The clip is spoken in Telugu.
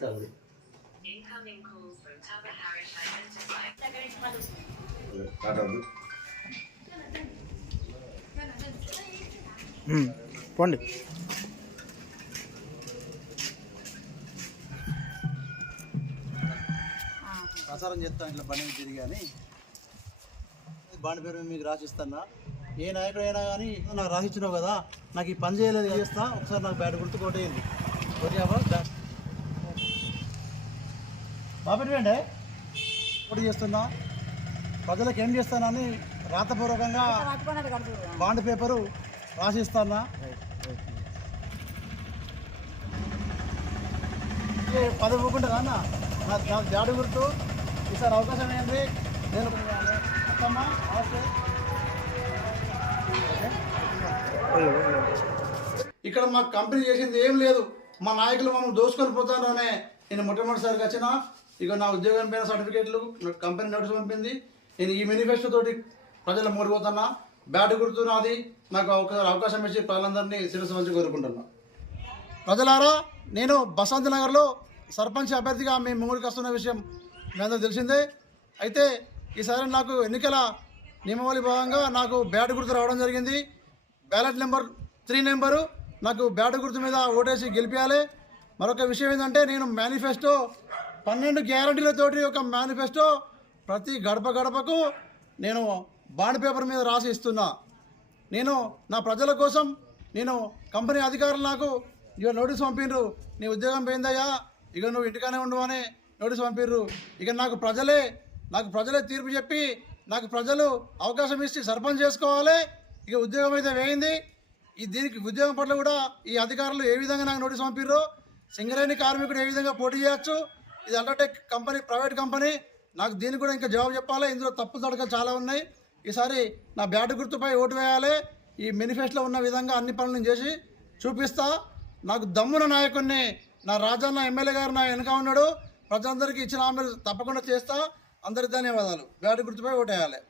Incoming calls from Taba Harish identified. పోండి. ప్రసారం చేస్తాను ఇట్లా బండి మీద తిరిగి అని బాండ్ పేరు మీకు రాసిస్తానా. ఏ నాయకుడు అయినా కానీ నాకు రాసిచ్చినావు కదా, నాకు ఈ పని చేయలేదు చేస్తా, ఒకసారి నాకు బ్యాట్ గుర్తు కొట్టేయండి. బాబెట్టండి పోటీ చేస్తున్నా, ప్రజలకు ఏం చేస్తానని రాతపూర్వకంగా బాండ్ పేపరు రాసిస్తానా. పదవి ఊకుంటారా అన్న, నాకు బ్యాట్ గుర్తు ఈసారి అవకాశం ఏంటి. నేను అత్తమ్మా ఇక్కడ మా కంపెనీ చేసింది ఏం లేదు, మా నాయకులు మమ్మల్ని దోసుకొని పోతాననే నేను మొట్టమొదటిసారిగా వచ్చిన. ఇక నా ఉద్యోగం పైన సర్టిఫికేట్లు కంపెనీ నోటీస్ పంపింది. నేను ఈ మేనిఫెస్టో తోటి ప్రజల మూడిపోతున్నా. బ్యాట్ గుర్తు నాది, నాకు ఒకసారి అవకాశం ఇచ్చి ప్రజలందరినీ శిరస్సు మంచి కోరుకుంటున్నా. ప్రజలారా, నేను బసంత్ నగర్లో సర్పంచ్ అభ్యర్థిగా మేము ముందుకు వస్తున్న విషయం మీ అందరూ తెలిసిందే. అయితే ఈసారి నాకు ఎన్నికల నియమావళి భాగంగా నాకు బ్యాట్ గుర్తు రావడం జరిగింది. బ్యాలెట్ నెంబర్ 3 నాకు బ్యాట్ గుర్తు మీద ఓటేసి గెలిపించాలి. మరొక విషయం ఏంటంటే, నేను మేనిఫెస్టో 12 గ్యారంటీలతోటి ఒక మేనిఫెస్టో ప్రతి గడప గడపకు నేను బాండ్ పేపర్ మీద రాసి ఇస్తున్నా. నేను నా ప్రజల కోసం, నేను కంపెనీ అధికారులు నాకు ఇక నోటీస్ పంపిర్రు, నీ ఉద్యోగం పోయిందయ్యా, ఇక నువ్వు ఇంటికానే ఉండవు అని నోటీస్ పంపిర్రు. ఇక నాకు ప్రజలే తీర్పు చెప్పి నాకు ప్రజలు అవకాశం ఇచ్చి సర్పంచ్ చేసుకోవాలి. ఇక ఉద్యోగం అయితే వేయింది. దీనికి ఉద్యోగం పట్ల కూడా ఈ అధికారులు ఏ విధంగా నాకు నోటీస్ పంపిర్రు, సింగరేణి కార్మికుడు ఏ విధంగా పోటీ చేయొచ్చు, ఇది అల్ట్రాటెక్ కంపెనీ ప్రైవేట్ కంపెనీ, నాకు దీనికి కూడా ఇంకా జవాబు చెప్పాలి. ఇందులో తప్పు తడకలు చాలా ఉన్నాయి. ఈసారి నా బ్యాట్ గుర్తుపై ఓటు వేయాలి. ఈ మేనిఫెస్టోలో ఉన్న విధంగా అన్ని పనులు నేను చేసి చూపిస్తా. నాకు దమ్మున నాయకుడిని నా రాజన్న ఎమ్మెల్యే గారు నా వెనుక ఉన్నాడు. ప్రజలందరికీ ఇచ్చిన హామీలు తప్పకుండా చేస్తా. అందరికీ ధన్యవాదాలు. బ్యాట్ గుర్తుపై ఓటు వేయాలి.